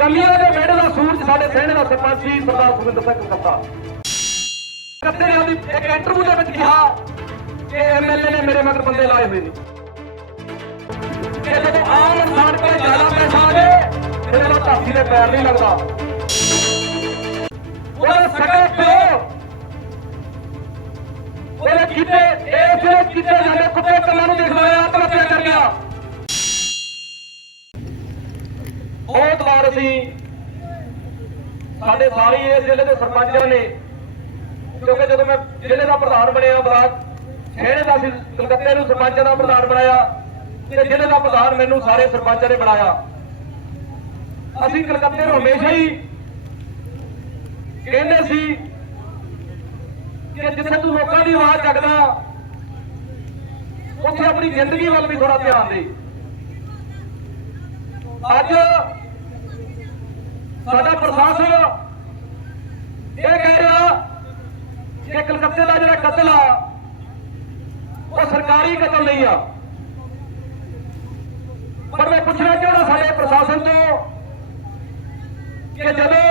ਕਮੀਆਂ ਦੇ ਵਿਹੜੇ ਦਾ ਸੂਰਜ, ਸਾਡੇ ਸਹਿਣੇ ਦਾ ਸਰਪੰਚ ਸੀ ਸਰਦਾਰ ਸੁਖਿੰਦਰ ਸਿੰਘ ਕੱਤਾ ਕੱਤੇ ਨੇ ਉਹਦੀ ਇੱਕ ਇੰਟਰਵਿਊ ਦੇ ਵਿੱਚ ਕਿਹਾ ਕਿ ਐਮਐਲਏ ਨੇ ਮੇਰੇ ਮਗਰ ਬੰਦੇ ਲਾਏ ਹੋਏ ਨੇ। ਕਿ ਜਦੋਂ ਆਮ ਇਨਸਾਨ ਕੋਲ ਜ਼ਿਆਦਾ ਪੈਸਾ ਆ ਜਾਏ, ਫਿਰ ਉਹ ਧਰਤੀ ਦੇ ਪੈਰ ਨਹੀਂ ਲੱਗਦਾ। ਉਹਦਾ ਸਕਲ ਪਿਓ। ਉਹਨੇ ਕਿਤੇ ਇਸ ਜਿਹੜੇ ਕਿਤੇ ਜਾਂਦੇ ਕੁੱਤੇ ਕੰਮਾਂ ਨੂੰ ਦਿਖਾਇਆ ਅਸੀਂ ਸਾਡੇ ਸਾਰੇ ਇਸ ਜ਼ਿਲ੍ਹੇ ਦੇ ਸਰਪੰਚਾਂ ਨੇ, ਕਿਉਂਕਿ ਜਦੋਂ ਮੈਂ ਜ਼ਿਲ੍ਹੇ ਦਾ ਪ੍ਰਧਾਨ ਬਣਿਆ, ਬਲਾਕ ਸ਼ਹਿਰੇ ਦਾ ਸੀ ਕਲਕੱਤੇ ਨੂੰ ਸਰਪੰਚ ਦਾ ਪ੍ਰਧਾਨ ਬਣਾਇਆ ਤੇ ਜ਼ਿਲ੍ਹੇ ਦਾ ਪ੍ਰਧਾਨ ਮੈਨੂੰ ਸਾਰੇ ਸਰਪੰਚਾਂ ਨੇ ਬਣਾਇਆ। ਅਸੀਂ ਕਲਕੱਤੇ ਨੂੰ ਹਮੇਸ਼ਾ ਹੀ ਕਹਿੰਦੇ ਸੀ ਕਿ ਜਿੱਥੇ ਤੂੰ ਲੋਕਾਂ ਦੀ ਆਵਾਜ਼ ਚੱਕਦਾ, ਉੱਥੇ ਆਪਣੀ ਜ਼ਿੰਦਗੀ ਵੱਲ ਵੀ ਥੋੜਾ ਧਿਆਨ ਦੇ। ਅੱਜ ਸਾਡਾ ਪ੍ਰਸ਼ਾਸਨ ਇਹ ਕਹਿ ਰਿਹਾ ਕਿ ਕਲਕੱਤੇ ਦਾ ਜਿਹੜਾ ਕਤਲ ਆ, ਉਹ ਸਰਕਾਰੀ ਕਤਲ ਨਹੀਂ ਆ। ਪਰ ਮੈਂ ਪੁੱਛਣਾ ਚਾਹੁੰਦਾ ਸਾਡੇ ਪ੍ਰਸ਼ਾਸਨ ਤੋਂ ਕਿ ਜਦੋਂ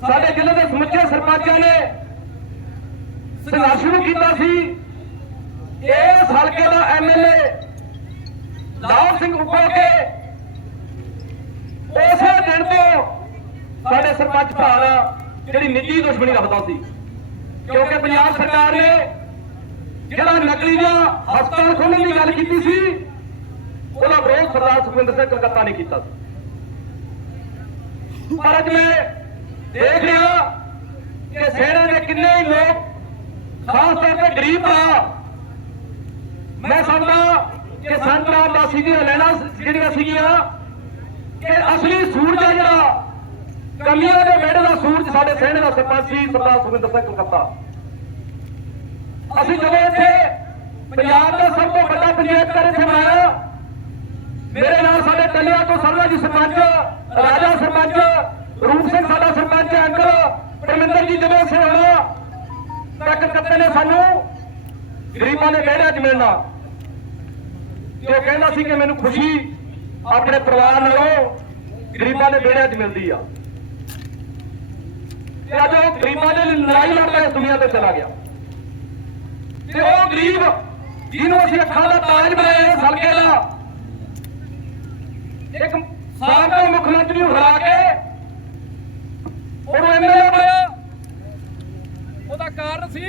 ਸਾਡੇ ਜ਼ਿਲ੍ਹੇ ਦੇ ਸਮੁੱਚੇ ਸਰਪੰਚਾਂ ਨੇ ਸੰਘਰਸ਼ ਸ਼ੁਰੂ ਕੀਤਾ ਸੀ, ਇਸ ਹਲਕੇ ਦਾ ਐਮਐਲਏ ਲਾਲ ਸਿੰਘ ਉੱਪਰ ਕੇ, ਉਸ ਦਿਨ ਤੋਂ ਸਾਡੇ ਸਰਪੰਚ ਭਰਾ ਨਾਲ ਜਿਹੜੀ ਨਿੱਜੀ ਦੁਸ਼ਮਣੀ ਰੱਖਦਾ ਸੀ। ਕਿਉਂਕਿ ਪੰਜਾਬ ਸਰਕਾਰ ਨੇ ਜਿਹੜਾ ਨਕਲੀ ਦਾ ਹਸਪਤਾਲ ਖੋਲ੍ਹਣ ਦੀ ਗੱਲ ਕੀਤੀ ਸੀ, ਉਹਦਾ ਵਿਰੋਧ ਸਰਦਾਰ ਸੁਖਵਿੰਦਰ ਸਿੰਘ ਕਲਕੱਤਾ ਨੇ ਕੀਤਾ ਸੀ। ਪਰ ਅੱਜ ਮੈਂ ਦੇਖ ਰਿਹਾ ਕਿ ਸੈਨਾ ਦੇ ਕਿੰਨੇ ਹੀ ਲੋਕ ਖਾਸ ਤੌਰ ਤੇ ਗਰੀਬ ਭਰਾ, ਮੈਂ ਸਮਝਦਾ ਕਿ ਸੰਤ ਰਾਮਦਾਸੀ ਦੀਆਂ ਲੈਣਾ ਜਿਹੜੀਆਂ ਸੀਗੀਆਂ ਕਿ ਅਸਲੀ ਸੂਰਜ ਆ ਜਿਹੜਾ ਕਮੀਆਂ ਦੇ ਵਿਹੜੇ ਦਾ ਸੂਰਜ ਸਾਡੇ ਸਹਿਣੇ ਦਾ ਸਰਪੰਚ ਸੀ ਸਰਦਾਰ ਸੁਖਿੰਦਰ ਸਿੰਘ ਕਲਕੱਤਾ। ਅਸੀਂ ਜਦੋਂ ਇੱਥੇ ਪੰਜਾਬ ਦਾ ਸਭ ਤੋਂ ਵੱਡਾ ਪੰਚਾਇਤ ਘਰ ਇੱਥੇ ਬਣਾਇਆ ਮੇਰੇ ਨਾਲ ਸਾਡੇ ਟੱਲਿਆਂ ਤੋਂ ਸਰਵਾ ਜੀ ਸਰਪੰਚ, ਰਾਜਾ ਸਰਪੰਚ, ਰੂਪ ਸਿੰਘ ਸਾਡਾ ਸਰਪੰਚ, ਅੰਕਲ ਪਰਮਿੰਦਰ ਜੀ ਜਦੋਂ ਇੱਥੇ ਆਉਣਾ ਤਾਂ ਕਲਕੱਤੇ ਨੇ ਸਾਨੂੰ ਗਰੀਬਾਂ ਦੇ ਵਿਹੜੇ 'ਚ ਮਿਲਣਾ। ਤੇ ਉਹ ਕਹਿੰਦਾ ਸੀ ਕਿ ਮੈਨੂੰ ਖੁਸ਼ੀ ਆਪਣੇ ਪਰਿਵਾਰ ਨਾਲੋਂ ਗਰੀਬਾਂ ਦੇ ਵਿਹੜਿਆਂ 'ਚ ਮਿਲਦੀ ਆ। ਤੇ ਅੱਜ ਉਹ ਗਰੀਬਾਂ ਦੇ ਲੜਾਈ ਲੜਦਾ ਇਸ ਦੁਨੀਆ ਤੇ ਚਲਾ ਗਿਆ। ਤੇ ਉਹ ਗਰੀਬ ਜਿਹਨੂੰ ਅਸੀਂ ਅੱਖਾਂ ਦਾ ਤਾਜ ਬਣਾਇਆ ਇਸ ਦਾ, ਇੱਕ ਸਾਬਕਾ ਮੁੱਖ ਮੰਤਰੀ ਨੂੰ ਹਰਾ ਕੇ ਉਹਨੂੰ ਐਮਐਲਏ ਬਣਾਇਆ। ਉਹਦਾ ਕਾਰਨ ਸੀ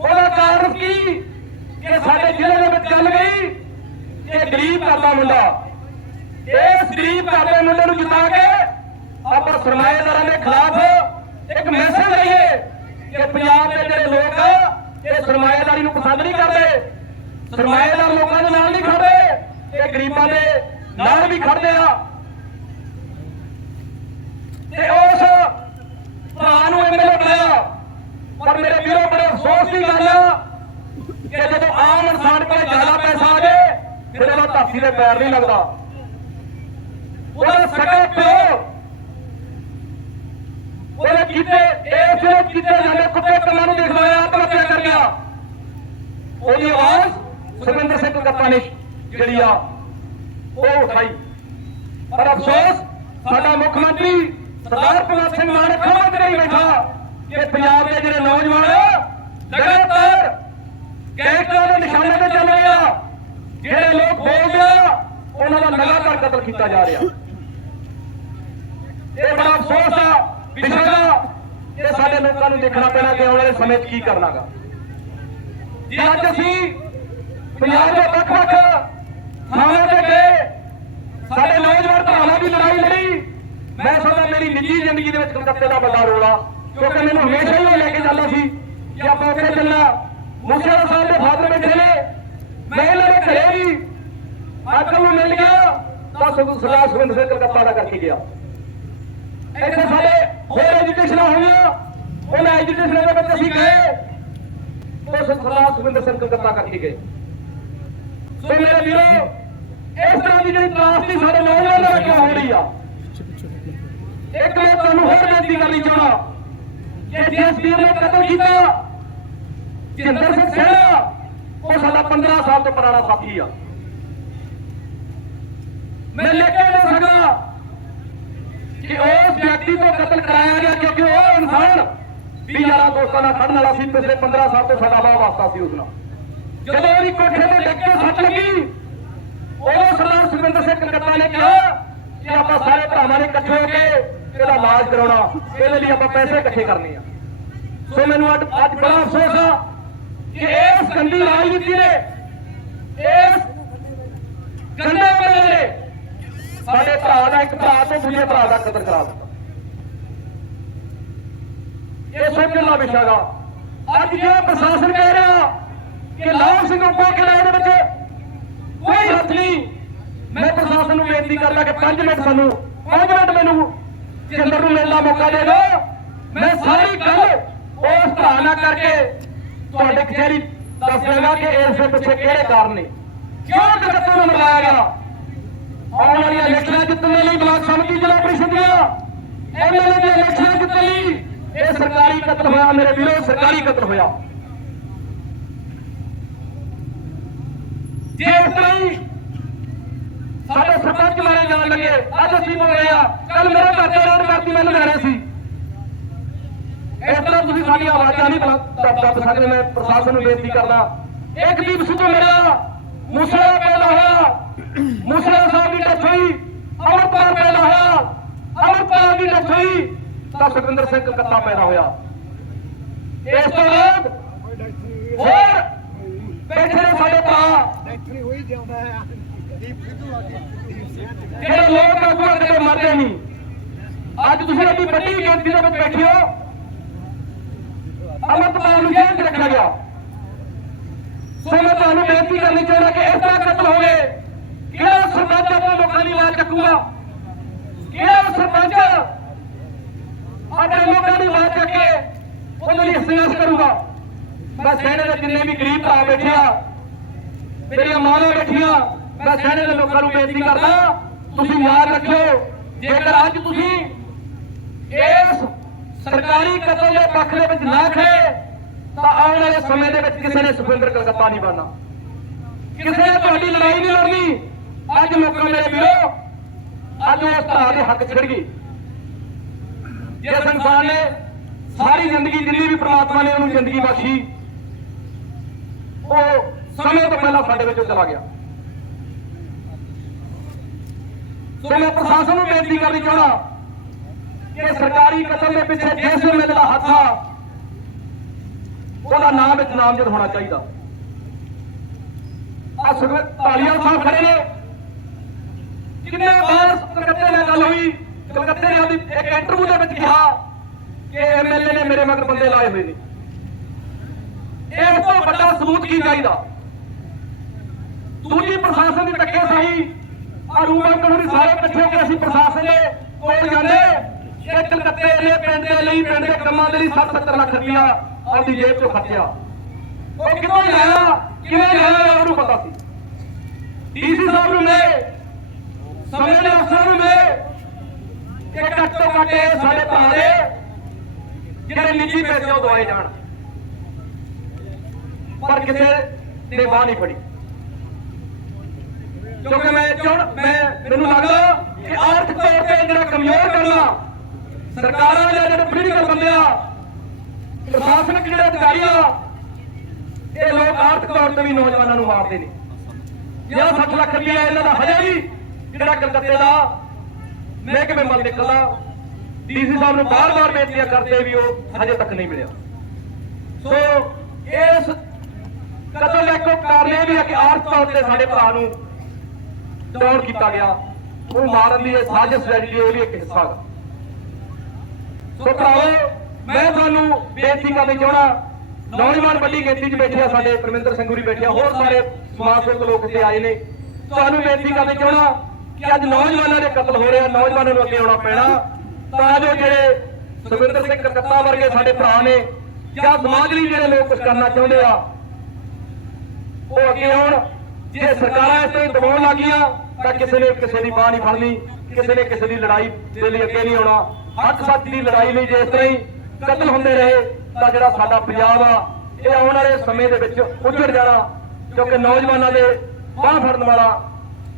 ਉਹਦਾ ਕਾਰਨ ਕੀ? ਕਿ ਸਾਡੇ ਜ਼ਿਲ੍ਹੇ ਦੇ ਵਿੱਚ ਚੱਲ ਗਈ ਕਿ ਗਰੀਬ ਕਰਦਾ ਮੁੰਡਾ। ਇਸ ਗਰੀਬ ਕਰਦੇ ਮੁੰਡੇ ਨੂੰ ਜਿਤਾ ਕੇ ਆਪਾਂ ਸਰਮਾਏਦਾਰਾਂ ਦੇ ਖਿਲਾਫ ਇੱਕ ਮੈਸੇਜ ਦਈਏ ਕਿ ਪੰਜਾਬ ਦੇ ਜਿਹੜੇ ਲੋਕ ਆ, ਇਹ ਸਰਮਾਏਦਾਰੀ ਨੂੰ ਪਸੰਦ ਨਹੀਂ ਕਰਦੇ। ਸਰਮਾਏਦਾਰ ਲੋਕਾਂ ਦੇ ਨਾਲ ਨਹੀਂ ਖੜਦੇ, ਇਹ ਗਰੀਬਾਂ ਦੇ ਨਾਲ ਵੀ ਖੜਦੇ ਆ। ਤੇ ਉਸ ਭਰਾ ਨੂੰ ਐਮਐਲਏ ਬਣਾਇਆ। ਪਰ ਮੇਰੇ ਵੀਰੋ, ਬੜੇ ਅਫਸੋਸ ਦੀ ਗੱਲ ਆ ਕਿ ਜਦੋਂ ਆਮ ਇਨਸਾਨ ਕੋਲ ਜ਼ਿਆਦਾ ਪੈਸਾ ਆ ਜਾਏ, ਫਿਰ ਉਹ ਧਰਤੀ ਦੇ ਪੈਰ ਨਹੀਂ ਲੱਗਦਾ। ਉਹਦਾ ਸਕਲ ਪਿਓ ਉਹਨੇ ਕਿਤੇ ਇਸ ਜਿਹੜੇ ਕਿਤੇ ਜਾਂਦੇ ਕੁੱਤੇ ਕੰਮਾਂ ਨੂੰ ਦਿਖਾਇਆ ਆਤਮ ਹੱਤਿਆ ਕਰ ਗਿਆ। ਉਹਦੀ ਆਵਾਜ਼ ਸੁਖਿੰਦਰ ਸਿੰਘ ਕਲਕੱਤਾ ਨੇ ਜਿਹੜੀ ਆ, ਉਹ ਉਠਾਈ। ਪਰ ਅਫਸੋਸ, ਸਾਡਾ ਮੁੱਖ ਮੰਤਰੀ ਸਰਦਾਰ ਭਗਵੰਤ ਸਿੰਘ ਮਾਨ ਅੱਖਾਂ ਬੰਦ ਕਰੀ ਬੈਠਾ। ਕਿ ਪੰਜਾਬ ਦੇ ਜਿਹੜੇ ਨੌਜਵਾਨ ਲਗਾਤਾਰ ਗੈਂਗਸਟਰਾਂ ਦੇ ਨਿਸ਼ਾਨੇ ਤੇ ਚੱਲ ਰਹੇ ਆ। ਜਿਹੜੇ ਲੋਕ ਬੋਲਦੇ ਆ, ਉਹਨਾਂ ਦਾ ਲਗਾਤਾਰ ਕਤਲ ਕੀਤਾ ਜਾ ਰਿਹਾ। ਇਹ ਬੜਾ ਅਫਸੋਸ ਆ ਵਿਸ਼ਾ ਦਾ ਸਾਡੇ ਲੋਕਾਂ ਨੂੰ ਦੇਖਣਾ ਪੈਣਾ ਕਿ ਆਉਣ ਵਾਲੇ ਸਮੇਂ 'ਚ ਕੀ ਕਰਨਾਗਾ। ਜੇ ਅੱਜ ਅਸੀਂ ਪੰਜਾਬ ਦੇ ਵੱਖ-ਵੱਖ ਥਾਵਾਂ ਤੇ ਗਏ, ਸਾਡੇ ਨੌਜਵਾਨ ਭਰਾਵਾਂ ਦੀ ਲੜਾਈ ਲੜੀ, ਮੈਂ ਸਮਝਦਾ ਮੇਰੀ ਨਿੱਜੀ ਜ਼ਿੰਦਗੀ ਦੇ ਵਿੱਚ ਕਲਕੱਤੇ ਦਾ ਵੱਡਾ ਰੋਲ ਆ ਕਿਉਂਕਿ ਮੈਨੂੰ ਹਮੇਸ਼ਾ ਹੀ ਲੈ ਕੇ ਜਾਂਦਾ ਸੀ ਕਿ ਆਪਾਂ ਉੱਥੇ ਚੱਲਣਾ। ਮੂਸੇਵਾਲਾ ਸਾਹਿਬ ਦੇ ਫਾਦਰ ਬੈਠੇ ਨੇ ਮੈਂ ਇਹਨਾਂ ਦੇ ਘਰੇ ਵੀ ਅੱਜਕੱਲ ਨੂੰ ਮਿਲ ਗਿਆ ਤਾਂ ਸਗੋਂ ਸਰਦਾਰ ਸੁਖਿੰਦਰ ਸਿੰਘ ਕਲਕੱਤਾ ਦਾ ਕਰਕੇ ਗਿਆ। ਇੱਥੇ ਸਾਡੇ ਹੋਰ ਐਜੂਕੇਸ਼ਨਾਂ ਹੋਈਆਂ। ਉਹਨਾਂ ਐਜੂਕੇਸ਼ਨਾਂ ਦੇ ਵਿੱਚ ਅਸੀਂ ਗਏ। ਉਹ ਸਰਦਾਰ ਸੁਖਿੰਦਰ ਸਿੰਘ ਕਲਕੱਤਾ ਕਰਕੇ ਗਏ। ਸੋ ਮੇਰੇ ਵੀਰੋ, ਇਸ ਤਰ੍ਹਾਂ ਦੀ ਜਿਹੜੀ ਤਰਾਸਦੀ ਸਾਡੇ ਨੌਜਵਾਨਾਂ ਨਾਲ ਕਿਉਂ ਆ। ਇੱਕ ਮੈਂ ਤੁਹਾਨੂੰ ਹੋਰ ਬੇਨਤੀ ਕਰਨੀ ਚਾਹਣਾ ਕਿ ਜਿਸ ਨੇ ਕਤਲ ਕੀਤਾ, ਜਿੰਦਰ ਸਿੰਘ ਸੇੜਾ ਉਹ ਸਾਡਾ 15 ਸਾਲ ਤੋਂ ਪੁਰਾਣਾ ਸਾਥੀ ਆ। ਮੈਂ ਲਿਖ ਕੇ ਦੇ ਸਕਦਾ ਕਿ ਉਸ ਵਿਅਕਤੀ ਤੋਂ ਕਤਲ ਕਰਾਇਆ ਗਿਆ ਕਿਉਂਕਿ ਉਹ ਇਨਸਾਨ ਵੀ ਯਾਰਾਂ ਦੋਸਤਾਂ ਨਾਲ ਖੜਨ ਵਾਲਾ ਸੀ ਪਿਛਲੇ 15 ਸਾਲ ਤੋਂ ਸਾਡਾ ਵਾਹ ਵਾਸਤਾ ਸੀ ਉਸ ਨਾਲ। ਜਦੋਂ ਉਹਦੀ ਕੋਠੇ ਤੇ ਡਿੱਗ ਕੇ ਸੱਟ ਲੱਗੀ, ਉਦੋਂ ਸਰਦਾਰ ਸੁਖਵਿੰਦਰ ਸਿੰਘ ਕਲਕੱਤਾ ਨੇ ਕਿਹਾ ਕਿ ਆਪਾਂ ਸਾਰੇ ਭਰਾਵਾਂ ਨੇ ਇਕੱਠੇ ਹੋ ਕੇ ਇਹਦਾ ਇਲਾਜ ਕਰਾਉਣਾ? ਇਹਦੇ ਲਈ ਆਪਾਂ ਪੈਸੇ ਇਕੱਠੇ ਕਰਨੇ ਆ। ਸੋ ਮੈਨੂੰ ਅੱਜ ਅੱਜ ਬੜਾ ਅਫਸੋਸ ਆ ਕਿ ਇਸ ਗੰਦੀ ਰਾਜਨੀਤੀ ਨੇ ਇਸ ਗੰਦੇ ਬੰਦੇ ਨੇ ਸਾਡੇ ਭਰਾ ਦਾ ਇੱਕ ਭਰਾ ਤੋਂ ਦੂਜੇ ਭਰਾ ਦਾ ਕਤਲ ਕਰਾ ਦਿੱਤਾ। ਇਹ ਸੋਚਣ ਦਾ ਵਿਸ਼ਾ ਅੱਜ ਜੇ ਪ੍ਰਸ਼ਾਸਨ ਕਹਿ ਰਿਹਾ ਕਿ ਲਾਭ ਸਿੰਘ ਉੱਪੋ ਕਿਲੇ ਦੇ ਵਿੱਚ ਕੋਈ ਹੱਥ ਨਹੀਂ। ਮੈਂ ਪ੍ਰਸ਼ਾਸਨ ਨੂੰ ਬੇਨਤੀ ਕਰਦਾ ਕਿ 5 ਮਿੰਟ ਸਾਨੂੰ 5 ਮਿੰਟ ਮੈਨੂੰ ਕੇਂਦਰ ਨੂੰ ਮਿਲਣ ਮੌਕਾ ਦੇ ਦਿਓ, ਮੈਂ ਸਾਰੀ ਗੱਲ ਉਸ ਭਰਾ ਕਰਕੇ ਤੁਹਾਡੇ ਕਚਹਿਰੀ ਦੱਸ ਕਿ ਇਸ ਦੇ ਪਿੱਛੇ ਕਿਹੜੇ ਕਾਰਨ ਨੇ। ਕਿਉਂ ਕਲਕੱਤੇ ਨੂੰ ਮਰਵਾਇਆ ਗਿਆ? ਆਉਣ ਵਾਲੀਆਂ ਇਲੈਕਸ਼ਨਾਂ ਜਿੱਤਣ ਦੇ ਲਈ ਬਲਾਕ ਸਮਿਤੀ ਜ਼ਿਲ੍ਹਾ ਪ੍ਰੀਸ਼ਦ ਦੀਆਂ ਐਮਐਲਏ ਦੀਆਂ ਇਲੈਕਸ਼ਨਾਂ ਜਿੱਤਣ ਲਈ ਇਹ ਸਰਕਾਰੀ ਕਤਲ ਹੋਇਆ, ਮੇਰੇ ਵੀਰੋ ਸਰਕਾਰੀ ਕਤਲ ਹੋਇਆ। ਜੇ ਇਸ ਤਰ੍ਹਾਂ ਸਾਡੇ ਸਰਪੰਚ ਮਾਰੇ ਜਾਣ ਲੱਗੇ। ਅੱਜ ਅਸੀਂ ਬੋਲ ਰਹੇ ਆ ਕੱਲ ਮੇਰੇ ਘਰ ਤੇ ਰੋਡ ਕਰਤੀ ਮੈਨੂੰ ਲੈ ਰਹੇ ਸੀ। ਇਸ ਤਰ੍ਹਾਂ ਤੁਸੀਂ ਸਾਡੀਆਂ ਆਵਾਜ਼ਾਂ ਨਹੀਂ ਦੱਬ ਦੱਬ ਸਕਦੇ ਮੈਂ ਪ੍ਰਸ਼ਾਸਨ ਨੂੰ ਬੇਨਤੀ ਕਰਦਾ। ਇੱਕ ਦੀਪ ਸਿੱਧੂ ਮੇਰਾ ਮੂਸੇਵਾਲਾ ਪੈਦਾ ਹੋਇਆ। ਮੂਸੇਵਾਲਾ ਸਾਹਿਬ ਦੀ ਡੈਥ ਹੋਈ। ਅਮਰਪਾਲ ਪੈਦਾ ਹੋਇਆ। ਅਮਰਪਾਲ ਦੀ ਡੈਥ ਹੋਈ। ਤਾਂ ਸੁਖਵਿੰਦਰ ਸਿੰਘ ਕਲਕੱਤਾ ਪੈਦਾ ਹੋਇਆ। ਇਸ ਤੋਂ ਬਾਅਦ ਹੋਰ ਬੈਠੇ ਨੇ ਸਾਡੇ ਭਰਾ। ਡਾਕਟਰੀ ਹੋਈ ਜਾਂਦਾ ਹੈ ਜਿਹੜੇ ਲੋਕ ਆਗੂਆਂ ਕਦੇ ਮਰਦੇ ਨਹੀਂ। ਅੱਜ ਤੁਸੀਂ ਐਡੀ ਵੱਡੀ ਗਿਣਤੀ ਦੇ ਵਿੱਚ ਬੈਠੇ ਹੋ। ਅਮਰਪਾਲ ਨੂੰ ਜੇਲ੍ਹ ਰੱਖਿਆ ਗਿਆ। ਸੋ ਮੈਂ ਤੁਹਾਨੂੰ ਬੇਨਤੀ ਕਰਨੀ ਚਾਹੁੰਦਾ ਕਿ ਇਸ ਤਰ੍ਹਾਂ ਕਤਲ ਹੋ ਗਏ। ਕਿਹੜਾ ਸਰਪੰਚ ਆਪਣੇ ਲੋਕਾਂ ਦੀ ਆਵਾਜ਼ ਚੱਕੂਗਾ? ਕਿਹੜਾ ਸਰਪੰਚ ਆਪਣੇ ਲੋਕਾਂ ਦੀ ਆਵਾਜ਼ ਚੱਕ ਕੇ ਉਹਨਾਂ ਲਈ ਸੰਘਰਸ਼ ਕਰੂਗਾ? ਮੈਂ ਸੈਨੇ ਦੇ ਜਿੰਨੇ ਵੀ ਗਰੀਬ ਭਰਾ ਬੈਠੇ ਆ, ਮੇਰੀਆਂ ਮਾਵਾਂ ਬੈਠੀਆਂ ਮੈਂ ਸੈਨੇ ਦੇ ਲੋਕਾਂ ਨੂੰ ਬੇਨਤੀ ਕਰਦਾ, ਤੁਸੀਂ ਯਾਦ ਰੱਖਿਓ, ਜੇਕਰ ਅੱਜ ਤੁਸੀਂ ਇਸ ਸਰਕਾਰੀ ਕਤਲ ਦੇ ਪੱਖ ਦੇ ਵਿੱਚ ਨਾ ਖੜੇ, ਤਾਂ ਆਉਣ ਵਾਲੇ ਸਮੇਂ ਦੇ ਵਿੱਚ ਕਿਸੇ ਨੇ ਸੁਖਵਿੰਦਰ ਕਲਕੱਤਾ ਨਹੀਂ ਬਣਨਾ। ਕਿਸੇ ਨੇ ਤੁਹਾਡੀ ਲੜਾਈ ਨਹੀਂ ਲੜਨੀ। ਅੱਜ ਲੋਕਾਂ ਮੇਰੇ ਵੀਰੋ, ਅੱਜ ਉਸ ਭਰਾ ਦੇ ਹੱਕ ਛਿੜ ਗਈ। ਜਿਸ ਇਨਸਾਨ ਨੇ ਸਾਰੀ ਜ਼ਿੰਦਗੀ ਜਿੰਨੀ ਵੀ ਪ੍ਰਮਾਤਮਾ ਨੇ ਉਹਨੂੰ ਜ਼ਿੰਦਗੀ ਬਖਸ਼ੀ, ਉਹ ਸਮੇਂ ਤੋਂ ਪਹਿਲਾਂ ਸਾਡੇ ਵਿੱਚੋਂ ਚਲਾ ਗਿਆ। ਸੋ ਮੈਂ ਪ੍ਰਸ਼ਾਸਨ ਨੂੰ ਬੇਨਤੀ ਕਰਨੀ ਚਾਹਣਾ ਕਿ ਸਰਕਾਰੀ ਕਤਲ ਦੇ ਪਿੱਛੇ ਜਿਸ ਵੇਲੇ ਦਾ ਹੱਥ ਆ, ਉਹਦਾ ਨਾਮ ਵਿੱਚ ਨਾਮਜ਼ਦ ਹੋਣਾ ਚਾਹੀਦਾ। ਆ ਸੁਖਵਿੰਦਰ ਢਾਲੀਵਾਲ ਸਾਹਿਬ ਖੜੇ ਨੇ। ਕਿੰਨੇ ਵਾਰ ਕਲਕੱਤੇ ਨਾਲ ਗੱਲ ਹੋਈ, ਕਲਕੱਤੇ ਨੇ ਉਹਦੀ ਇੱਕ ਇੰਟਰਵਿਊ ਦੇ ਵਿੱਚ ਕਿਹਾ ਕਿ ਐਮਐਲਏ ਨੇ ਮੇਰੇ ਮਗਰ ਬੰਦੇ ਲਾਏ ਹੋਏ ਨੇ। ਇਹ ਤੋਂ ਵੱਡਾ ਸਬੂਤ ਕੀ ਚਾਹੀਦਾ? ਦੂਜੀ ਪ੍ਰਸ਼ਾਸਨ ਦੀ ਟੱਕੇ ਸਹੀ ਆ ਰੂਮਾ ਕਲੋਨੀ ਸਾਰੇ ਇਕੱਠੇ ਹੋ ਕੇ ਅਸੀਂ ਪ੍ਰਸ਼ਾਸਨ ਦੇ ਕੋਲ ਜਾਂਦੇ ਕਿ ਕਲਕੱਤੇ ਨੇ ਪਿੰਡ ਦੇ ਲਈ, ਪਿੰਡ ਦੇ ਕੰਮਾਂ ਦੇ ਲਈ 70 ਲੱਖ ਰੁਪਇਆ ਆਪਣੀ ਜੇਬ ਚੋਂ ਖਰਚਿਆ। ਉਹ ਕਿੱਥੋਂ ਲਿਆਇਆ? ਕਿਵੇਂ ਲਿਆਇਆ? ਉਹਨੂੰ ਪਤਾ ਸੀ। ਡੀਸੀ ਸਾਹਿਬ ਨੂੰ ਮਿਲੇ। ਸਮੇਂ ਦੇ ਅਫਸਰਾਂ ਨੂੰ ਮਿਲੇ। ਕਿ ਘੱਟ ਤੋਂ ਘੱਟ ਸਾਡੇ ਭਰਾ ਜਿਹੜੇ ਨਿੱਜੀ ਪੈਸੇ ਉਹ ਦਵਾਏ ਜਾਣ। ਪਰ ਕਿਸੇ ਨੇ ਬਾਹ ਨਹੀਂ ਫੜੀ। ਕਿਉਂਕਿ ਮੈਂ ਚੁਣ ਮੈਂ ਮੈਨੂੰ ਲੱਗਦਾ ਕਿ ਆਰਥਿਕ ਤੌਰ ਤੇ ਜਿਹੜਾ ਕਮਜ਼ੋਰ ਕਰਨਾ, ਸਰਕਾਰਾਂ ਦੇ ਜਿਹੜੇ ਪੋਲੀਟੀਕਲ ਬੰਦੇ ਆ, ਪ੍ਰਸ਼ਾਸਨਿਕ ਜਿਹੜੇ ਅਧਿਕਾਰੀ ਆ, ਇਹ ਲੋਕ ਆਰਥਿਕ ਤੌਰ ਤੇ ਵੀ ਨੌਜਵਾਨਾਂ ਨੂੰ ਮਾਰਦੇ ਨੇ। ਜਾਂ 60 ਲੱਖ ਰੁਪਇਆ ਇਹਨਾਂ ਦਾ ਹਜੇ ਵੀ ਜਿਹੜਾ ਕਲਕੱਤੇ ਦਾ ਮਹਿਕਮੇ ਮਲ ਨਿਕਲਦਾ ਡੀਸੀ ਸਾਹਿਬ ਨੂੰ ਬਾਰ-ਬਾਰ ਬੇਨਤੀਆਂ ਕਰਦੇ ਵੀ ਉਹ ਹਜੇ ਤੱਕ ਨਹੀਂ ਮਿਲਿਆ। ਸੋ ਇਸ ਕਤਲ ਦਾ ਇੱਕੋ ਕਾਰਨ ਇਹ ਵੀ ਹੈ ਕਿ ਆਰਥਿਕ ਤੌਰ ਤੇ ਸਾਡੇ ਭਰਾ ਨੂੰ ਡਾਊਨ ਕੀਤਾ ਗਿਆ। ਉਹ ਮਾਰਨ ਦੀ ਇਹ ਸਾਜ਼ਿਸ਼ ਜਿਹੜੀ ਇਹ ਵੀ ਇੱਕ ਹਿੱਸਾ ਹੈ ਸੋ ਭਰਾਵੋ, ਮੈਂ ਤੁਹਾਨੂੰ ਬੇਨਤੀ ਕਰਨੀ ਚਾਹਣਾ ਨੌਜਵਾਨ ਵੱਡੀ ਗਿਣਤੀ 'ਚ ਬੈਠੇ ਆ ਸਾਡੇ ਪਰਮਿੰਦਰ ਸਿੰਘੂਰੀ ਬੈਠੇ ਆ, ਹੋਰ ਸਾਰੇ ਸਮਾਜ ਸੇਵਕ ਲੋਕ ਇੱਥੇ ਆਏ ਨੇ। ਤੁਹਾਨੂੰ ਬੇਨਤੀ ਕਰਨੀ ਚਾਹਣਾ ਕਿ ਅੱਜ ਨੌਜਵਾਨਾਂ ਦੇ ਕਤਲ ਹੋ ਰਹੇ ਆ, ਨੌਜਵਾਨਾਂ ਨੂੰ ਅੱਗੇ ਆਉਣਾ ਪੈਣਾ। ਤਾਂ ਜੋ ਜਿਹੜੇ ਸੁਖਵਿੰਦਰ ਸਿੰਘ ਕਲਕੱਤਾ ਵਰਗੇ ਸਾਡੇ ਭਰਾ ਨੇ, ਜਾਂ ਸਮਾਜ ਲਈ ਜਿਹੜੇ ਲੋਕ ਕੁਝ ਕਰਨਾ ਚਾਹੁੰਦੇ ਆ, ਉਹ ਅੱਗੇ ਆਉਣ। ਜੇ ਸਰਕਾਰਾਂ ਇਸ ਤਰ੍ਹਾਂ ਦਬਾਉਣ ਲੱਗੀਆਂ ਤਾਂ ਕਿਸੇ ਨੇ ਕਿਸੇ ਦੀ ਬਾਹ ਨਹੀਂ ਫੜਨੀ, ਕਿਸੇ ਨੇ ਕਿਸੇ ਦੀ ਲੜਾਈ ਦੇ ਲਈ ਅੱਗੇ ਨਹੀਂ ਆਉਣਾ। ਹੱਕ ਸੱਚ ਦੀ ਲੜਾਈ ਲਈ ਜੇ ਇਸ ਤਰ੍ਹਾਂ ਹੀ ਕਤਲ ਹੁੰਦੇ ਰਹੇ, ਤਾਂ ਜਿਹੜਾ ਸਾਡਾ ਪੰਜਾਬ ਆ, ਇਹ ਆਉਣ ਵਾਲੇ ਸਮੇਂ ਦੇ ਵਿੱਚ ਉੱਜੜ ਜਾਣਾ, ਕਿਉਂਕਿ ਨੌਜਵਾਨਾਂ ਦੇ ਬਾਹ ਫੜਨ ਵਾਲਾ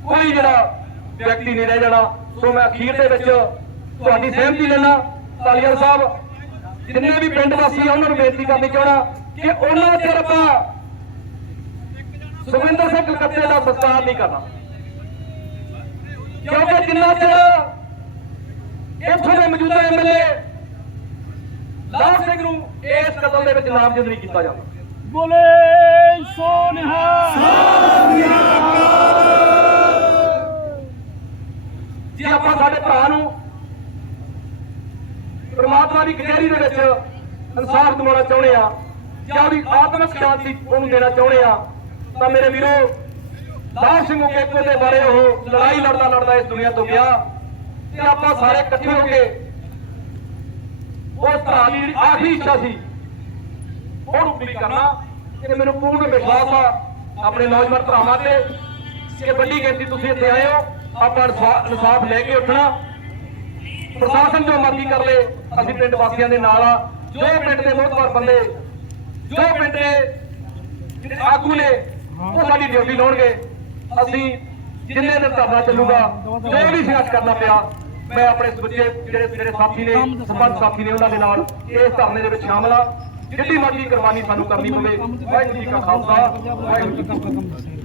ਕੋਈ ਜਿਹੜਾ ਵਿਅਕਤੀ ਨਹੀਂ ਰਹਿ ਜਾਣਾ। ਸੋ ਮੈਂ ਅਖੀਰ ਦੇ ਵਿੱਚ ਤੁਹਾਡੀ ਸਹਿਮਤੀ ਲੈਣਾ ਤਾਲੀਵਾਲ ਸਾਹਿਬ, ਜਿੰਨੇ ਵੀ ਪਿੰਡ ਵਾਸੀ ਆ, ਉਹਨਾਂ ਨੂੰ ਬੇਨਤੀ ਕਰਨੀ ਚਾਹਣਾ ਕਿ ਉਹਨਾਂ ਚਿਰ ਆਪਾਂ ਸੁਖਿੰਦਰ ਸਿੰਘ ਕਲਕੱਤੇ ਦਾ ਸਤਿਕਾਰ ਨਹੀਂ ਕਰਨਾ। ਕਿਉਂਕਿ ਜਿੰਨਾ ਚਿਰ ਇੱਥੋਂ ਦੇ ਮੌਜੂਦਾ ਐਮਐਲਏ ਲਾਲ ਸਿੰਘ ਨੂੰ ਇਸ ਕਤਲ ਦੇ ਵਿੱਚ ਨਾਮਜ਼ਦ ਨਹੀਂ ਕੀਤਾ ਜਾਂਦਾ। ਬੋਲੇ ਸੋਨਿਹਾ ਜੇ ਆਪਾਂ ਸਾਡੇ ਭਰਾ ਨੂੰ ਪ੍ਰਮਾਤਮਾ ਦੀ ਕਚਹਿਰੀ ਦੇ ਵਿੱਚ ਇਨਸਾਫ ਦਿਵਾਉਣਾ ਚਾਹੁੰਦੇ ਆ ਜਾਂ ਉਹਦੀ ਆਤਮਿਕ ਸ਼ਾਂਤੀ ਉਹਨੂੰ ਦੇਣਾ ਚਾਹੁੰਦੇ ਆ ਤਾਂ ਮੇਰੇ ਵੀਰੋ, ਲਾਲ ਸਿੰਘ ਉਕੇਕੋ ਦੇ ਬਾਰੇ ਉਹ ਲੜਾਈ ਲੜਦਾ ਲੜਦਾ ਇਸ ਦੁਨੀਆ ਤੋਂ ਗਿਆ ਤੇ ਆਪਾਂ ਸਾਰੇ ਇਕੱਠੇ ਹੋ ਕੇ ਉਸ ਭਰਾ ਦੀ ਆਖਰੀ ਇੱਛਾ ਸੀ ਉਹਨੂੰ ਪੂਰੀ ਕਰਨਾ ਤੇ ਮੈਨੂੰ ਪੂਰਨ ਵਿਸ਼ਵਾਸ ਆ ਆਪਣੇ ਨੌਜਵਾਨ ਭਰਾਵਾਂ ਤੇ ਕਿ ਵੱਡੀ ਗਿਣਤੀ ਤੁਸੀਂ ਇੱਥੇ ਆਏ ਹੋ, ਆਪਾਂ ਇਨਸਾ- ਇਨਸਾਫ ਲੈ ਕੇ ਉੱਠਣਾ। ਪ੍ਰਸ਼ਾਸਨ ਜੋ ਮਰਜ਼ੀ ਕਰ ਲੇ, ਅਸੀਂ ਪਿੰਡ ਵਾਸੀਆਂ ਦੇ ਨਾਲ ਆ। ਜੋ ਪਿੰਡ ਦੇ ਮੋਹਤਵਰ ਬੰਦੇ, ਜੋ ਪਿੰਡ ਦੇ ਆਗੂ ਨੇ ਉਹ ਸਾਡੀ ਡਿਊਟੀ ਲਾਉਣਗੇ। ਅਸੀਂ ਜਿੰਨੇ ਦਿਨ ਧਰਨਾ ਚੱਲੂਗਾ, ਜੋ ਵੀ ਸੰਘਰਸ਼ ਕਰਨਾ ਪਿਆ, ਮੈਂ ਆਪਣੇ ਬੱਚੇ, ਜਿਹੜੇ ਜਿਹੜੇ ਸਾਥੀ ਨੇ ਸੰਬੰਧ ਸਾਥੀ ਨੇ ਉਹਨਾਂ ਦੇ ਨਾਲ ਇਸ ਧਰਨੇ ਦੇ ਵਿੱਚ ਸ਼ਾਮਲ ਆ ਜਿੱਡੀ ਮਰਜ਼ੀ ਕੁਰਬਾਨੀ ਸਾਨੂੰ ਕਰਨੀ ਪਵੇ ਵਾਹਿਗੁਰੂ ਜੀ ਕਾ ਖਾਲਸਾ, ਵਾਹਿਗੁਰੂ ਜੀ ਕੀ ਫਤਿਹ।